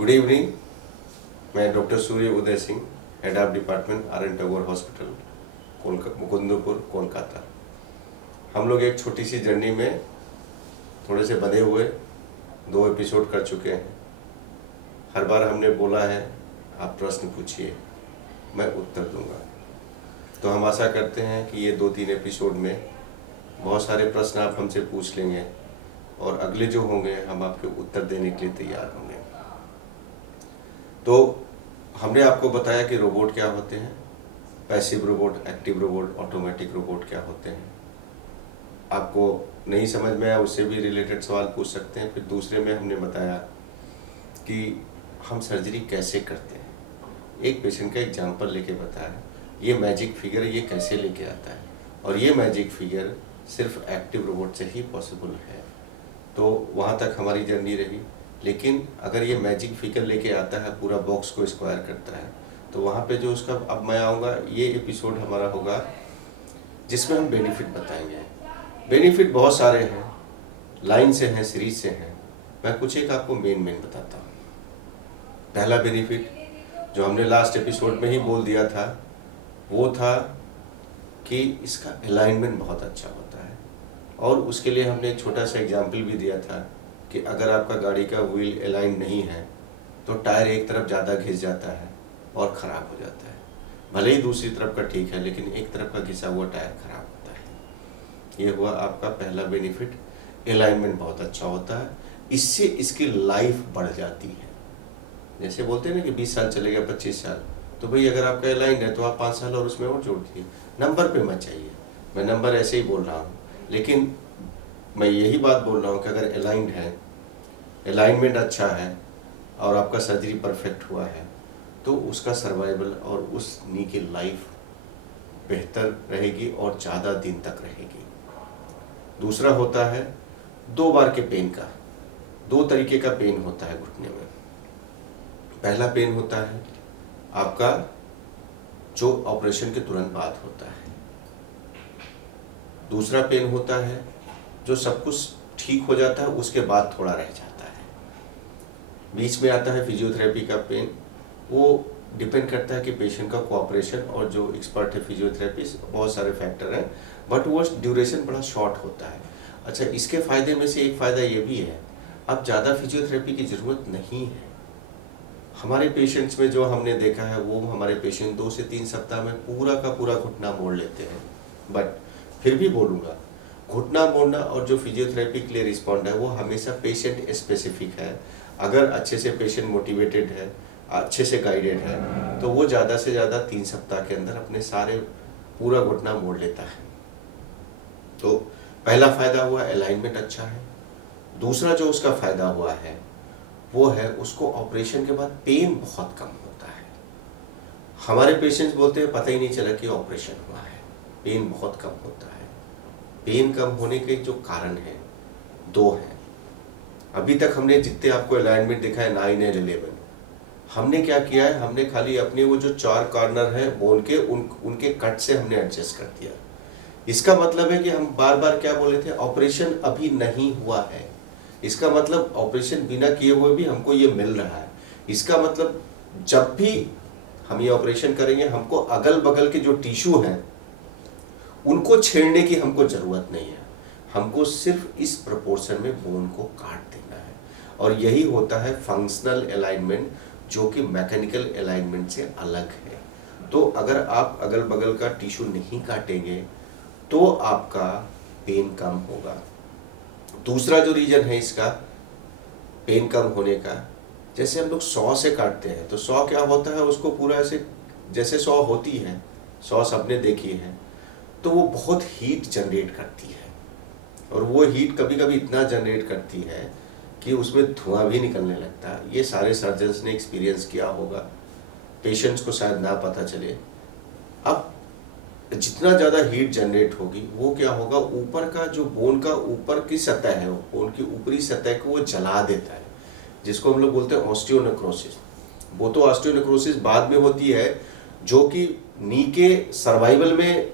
Good evening. मैं doctor Surya Uday Singh, head of department RN Tagore hospital, Mukundpur, Kolkata. हम लोग एक छोटी सी जर्नी में थोड़े से बंधे हुए 2 एपिसोड कर चुके हैं। हर बार हमने बोला है आप प्रश्न पूछिए, मैं उत्तर दूंगा। तो हम आशा करते हैं कि ये 2-3 एपिसोड में बहुत सारे प्रश्न आप हमसे पूछ लेंगे और अगले जो होंगे हम आपके उत्तर देने के लिए तैयार होंगे। तो हमने आपको बताया कि रोबोट क्या होते हैं, passive robot, active robot, automatic robot क्या होते हैं। आपको नहीं समझ में आया उससे भी रिलेटेड सवाल पूछ सकते हैं। फिर दूसरे में हमने बताया कि हम सर्जरी कैसे करते हैं। एक पेशेंट का एग्जांपल लेके बताया, ये मैजिक फिगर ये कैसे लेके आता है, और ये मैजिक फिगर सिर्फ एक्टिव रोबोट से ही पॉसिबल है। तो वहाँ तक हमारी जर्नी रही। लेकिन अगर ये मैजिक फिगर लेके आता है, पूरा बॉक्स को स्क्वायर करता है, तो वहाँ पे जो उसका अब मैं आऊँगा, ये एपिसोड हमारा होगा जिसमें हम बेनिफिट बताएंगे। बेनिफिट बहुत सारे हैं, लाइन से हैं, सीरीज से हैं। मैं कुछ एक आपको मेन बताता हूँ। पहला बेनिफिट जो हमने लास्ट एपिसोड में ही बोल दिया था, वो था कि इसका अलाइनमेंट बहुत अच्छा होता है। और उसके लिए हमने एक छोटा सा एग्जाम्पल भी दिया था कि अगर आपका गाड़ी का व्हील अलाइन नहीं है तो टायर एक तरफ ज़्यादा घिस जाता है और ख़राब हो जाता है। भले ही दूसरी तरफ का ठीक है, लेकिन एक तरफ का घिसा हुआ टायर ख़राब होता है। ये हुआ आपका पहला बेनिफिट, अलाइनमेंट बहुत अच्छा होता है। इससे इसकी लाइफ बढ़ जाती है। जैसे बोलते हैं ना कि 20 साल चलेगा, 25 साल, तो भाई अगर आपका अलाइन है तो आप 5 साल और उसमें और जोड़ दीजिए। नंबर पे मत चाहिए, मैं नंबर ऐसे ही बोल रहा हूँ, लेकिन मैं यही बात बोल रहा हूँ कि अगर अलाइंड है, अलाइनमेंट अच्छा है और आपका सर्जरी परफेक्ट हुआ है, तो उसका सर्वाइवल और उस नी की लाइफ बेहतर रहेगी और ज़्यादा दिन तक रहेगी। दूसरा होता है 2 बार के पेन का। 2 तरीके का पेन होता है घुटने में। पहला पेन होता है आपका जो ऑपरेशन के तुरंत बाद होता है। दूसरा पेन होता है जो सब कुछ ठीक हो जाता है उसके बाद थोड़ा रह जाता है। बीच में आता है फिजियोथेरेपी का पेन। वो डिपेंड करता है कि पेशेंट का कोऑपरेशन और जो एक्सपर्ट है फिजियोथेरेपिस्ट, बहुत सारे फैक्टर हैं, बट वो ड्यूरेशन बड़ा शॉर्ट होता है। अच्छा, इसके फ़ायदे में से एक फ़ायदा ये भी है, अब ज़्यादा फिजियोथेरेपी की ज़रूरत नहीं है। हमारे पेशेंट्स में जो हमने देखा है, वो हमारे पेशेंट 2 से 3 सप्ताह में पूरा का पूरा घुटना मोड़ लेते हैं। बट फिर भी बोलूँगा, घुटना मोड़ना और जो फिजियोथेरेपी के लिए रिस्पॉन्ड है वो हमेशा पेशेंट स्पेसिफिक है। अगर अच्छे से पेशेंट मोटिवेटेड है, अच्छे से गाइडेड है, तो वो ज़्यादा से ज़्यादा 3 सप्ताह के अंदर अपने सारे पूरा घुटना मोड़ लेता है। तो पहला फ़ायदा हुआ अलाइनमेंट अच्छा है। दूसरा जो उसका फ़ायदा हुआ है वो है उसको ऑपरेशन के बाद पेन बहुत कम होता है। हमारे पेशेंट्स बोलते हैं पता ही नहीं चला कि ऑपरेशन हुआ है, पेन बहुत कम होता है। पेन कम होने के जो कारण हैं 2 हैं। अभी तक हमने जितने आपको अलाइनमेंट दिखा है 9 और 11, हमने क्या किया है, हमने खाली अपने वो जो 4 कॉर्नर हैं बोन के उनके कट से हमने एडजस्ट कर दिया। इसका मतलब है कि हम बार बार क्या बोले थे, ऑपरेशन अभी नहीं हुआ है। इसका मतलब ऑपरेशन बिना किए हुए भी हमको ये मिल रहा है। इसका मतलब जब भी हम ये ऑपरेशन करेंगे, हमको अगल बगल के जो टिश्यू हैं उनको छेड़ने की हमको ज़रूरत नहीं है। हमको सिर्फ इस प्रोपोर्शन में बोन को काट देना है। और यही होता है फंक्शनल अलाइनमेंट, जो कि मैकेनिकल अलाइनमेंट से अलग है। तो अगर आप अगल बगल का टिश्यू नहीं काटेंगे तो आपका पेन कम होगा। दूसरा जो रीज़न है इसका पेन कम होने का, जैसे हम लोग सॉ से काटते हैं, तो सॉ क्या होता है, उसको पूरा ऐसे जैसे सॉ होती है, सॉ सबने देखी है, तो वो बहुत हीट जनरेट करती है। और वो हीट कभी कभी इतना जनरेट करती है कि उसमें धुआं भी निकलने लगता है। ये सारे सर्जन्स ने एक्सपीरियंस किया होगा, पेशेंट्स को शायद ना पता चले। अब जितना ज़्यादा हीट जनरेट होगी, वो क्या होगा, ऊपर का जो बोन का ऊपर की सतह है, बोन की ऊपरी सतह को वो जला देता है, जिसको हम लोग बोलते हैं ऑस्टियोनेक्रोसिस। वो तो ऑस्टियोनेक्रोसिस बाद में होती है, जो कि नी के सर्वाइवल में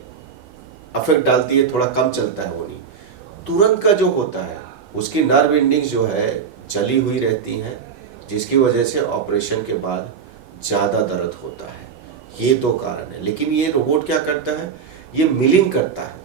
अफेक्ट डालती है, थोड़ा कम चलता है वो नी। तुरंत का जो होता है उसकी नर्व एंडिंग्स जो है जली हुई रहती हैं, जिसकी वजह से ऑपरेशन के बाद ज़्यादा दर्द होता है। ये दो कारण है। लेकिन ये रोबोट क्या करता है, ये मिलिंग करता है।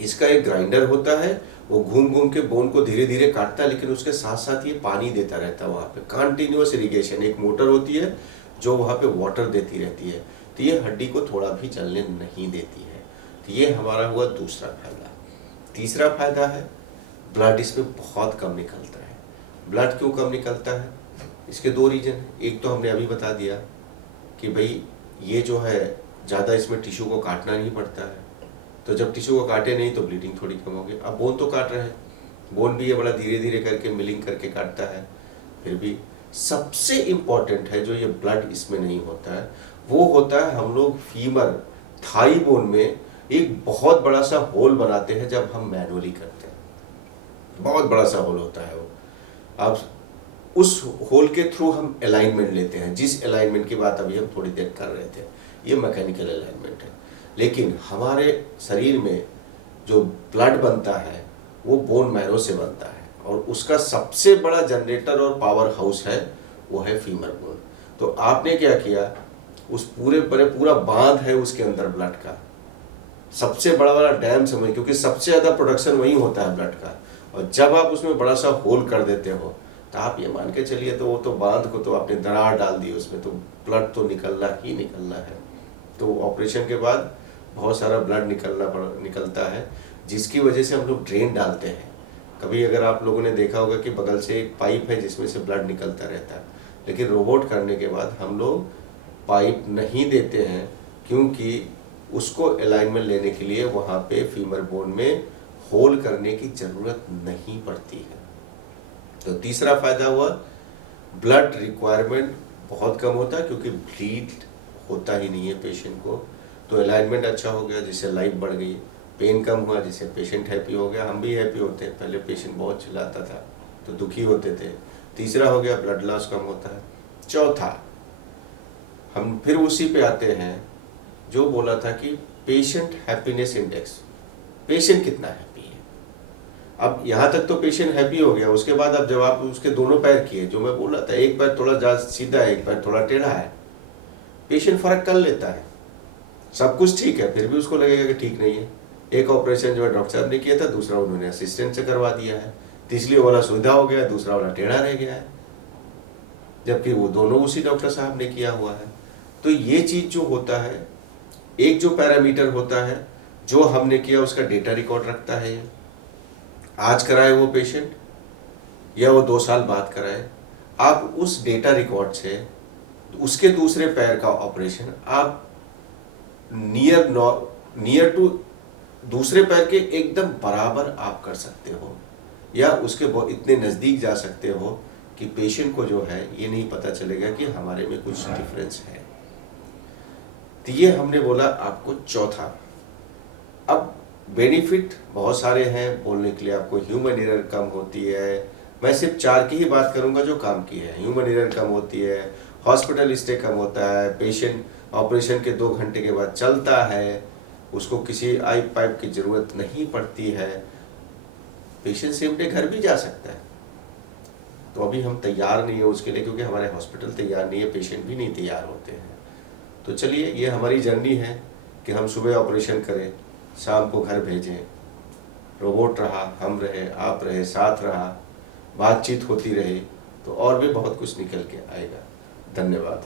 इसका एक ग्राइंडर होता है, वो घूम घूम के बोन को धीरे धीरे काटता है, लेकिन उसके साथ साथ ये पानी देता रहता है। वहाँ पे कंटिन्यूअस इरिगेशन, एक मोटर होती है जो वहाँ पे वाटर देती रहती है, तो ये हड्डी को थोड़ा भी चलने नहीं देती है। तो ये हमारा हुआ दूसरा फायदा। तीसरा फायदा है ब्लड इसमें बहुत कम निकलता है। ब्लड क्यों कम निकलता है, इसके दो रीजन हैं। एक तो हमने अभी बता दिया कि भाई ये जो है ज़्यादा इसमें टिश्यू को काटना नहीं पड़ता है, तो जब टिश्यू को काटे नहीं तो ब्लीडिंग थोड़ी कम होगी। अब बोन तो काट रहे हैं, बोन भी ये बड़ा धीरे धीरे करके मिलिंग करके काटता है। फिर भी सबसे इम्पॉर्टेंट है जो ये ब्लड इसमें नहीं होता है, वो होता है हम लोग फीमर थाई बोन में एक बहुत बड़ा सा होल बनाते हैं जब हम मैनुअली करते हैं। बहुत बड़ा सा होल होता है वो। अब उस होल के थ्रू हम अलाइनमेंट लेते हैं, जिस अलाइनमेंट की बात अभी हम थोड़ी देर कर रहे थे, ये मैकेनिकल अलाइनमेंट है। लेकिन हमारे शरीर में जो ब्लड बनता है वो बोन मैरो से बनता है, और उसका सबसे बड़ा जनरेटर और पावर हाउस है वो है फीमर बोन। तो आपने क्या किया, उस पूरा बांध है उसके अंदर ब्लड का, सबसे बड़ा वाला डैम समझ, क्योंकि सबसे ज़्यादा प्रोडक्शन वही होता है ब्लड का। और जब आप उसमें बड़ा सा होल कर देते हो तो आप ये मान के चलिए, तो वो तो बांध को तो आपने दरार डाल दी उसमें, तो ब्लड तो निकलना ही निकलना है। तो ऑपरेशन के बाद बहुत सारा ब्लड निकलता है, जिसकी वजह से हम लोग ड्रेन डालते हैं। कभी अगर आप लोगों ने देखा होगा कि बगल से एक पाइप है जिसमें से ब्लड निकलता रहता है, लेकिन रोबोट करने के बाद हम लोग पाइप नहीं देते हैं, क्योंकि उसको अलाइनमेंट लेने के लिए वहाँ पे फीमर बोन में होल करने की ज़रूरत नहीं पड़ती है। तो तीसरा फायदा हुआ, ब्लड रिक्वायरमेंट बहुत कम होता है, क्योंकि ब्लीड होता ही नहीं है पेशेंट को। तो अलाइनमेंट अच्छा हो गया जिससे लाइफ बढ़ गई, पेन कम हुआ जिससे पेशेंट हैप्पी हो गया, हम भी हैप्पी होते हैं। पहले पेशेंट बहुत चिल्लाता था तो दुखी होते थे। तीसरा हो गया, ब्लड लॉस कम होता है। चौथा, हम फिर उसी पे आते हैं जो बोला था कि पेशेंट हैप्पीनेस इंडेक्स, पेशेंट कितना हैप्पी है। अब यहाँ तक तो पेशेंट हैप्पी हो गया, उसके बाद अब जब आप उसके दोनों पैर किए, जो मैं बोला था, एक पैर थोड़ा ज़्यादा सीधा है, एक पैर थोड़ा टेढ़ा है, पेशेंट फर्क कर लेता है। सब कुछ ठीक है, फिर भी उसको लगेगा कि ठीक नहीं है। एक ऑपरेशन जो है डॉक्टर साहब ने किया था, दूसरा उन्होंने असिस्टेंट से करवा दिया है, तीसरी वाला सुविधा हो गया, दूसरा वाला टेढ़ा रह गया है, जबकि वो दोनों उसी डॉक्टर साहब ने किया हुआ है। तो ये चीज़ जो होता है, एक जो पैरामीटर होता है जो हमने किया उसका डेटा रिकॉर्ड रखता है। आज कराए वो पेशेंट या वो 2 साल बाद कराए, आप उस डेटा रिकॉर्ड से उसके दूसरे पैर का ऑपरेशन आप नियर टू दूसरे पैर के एकदम बराबर आप कर सकते हो, या उसके इतने नज़दीक जा सकते हो कि पेशेंट को जो है ये नहीं पता चलेगा कि हमारे में कुछ डिफरेंस है। तो ये हमने बोला आपको चौथा। अब बेनिफिट बहुत सारे हैं बोलने के लिए, आपको ह्यूमन एरर कम होती है। मैं सिर्फ 4 की ही बात करूंगा जो काम की है। ह्यूमन एरर कम होती है, हॉस्पिटल स्टे कम होता है, पेशेंट ऑपरेशन के 2 घंटे के बाद चलता है, उसको किसी आई पाइप की ज़रूरत नहीं पड़ती है, पेशेंट सेम डे घर भी जा सकता है। तो अभी हम तैयार नहीं है उसके लिए, क्योंकि हमारे हॉस्पिटल तैयार नहीं है, पेशेंट भी नहीं तैयार होते हैं। तो चलिए, ये हमारी जर्नी है कि हम सुबह ऑपरेशन करें, शाम को घर भेजें। रोबोट रहा, हम रहे, आप रहे, साथ रहा, बातचीत होती रही, तो और भी बहुत कुछ निकल के आएगा। धन्यवाद।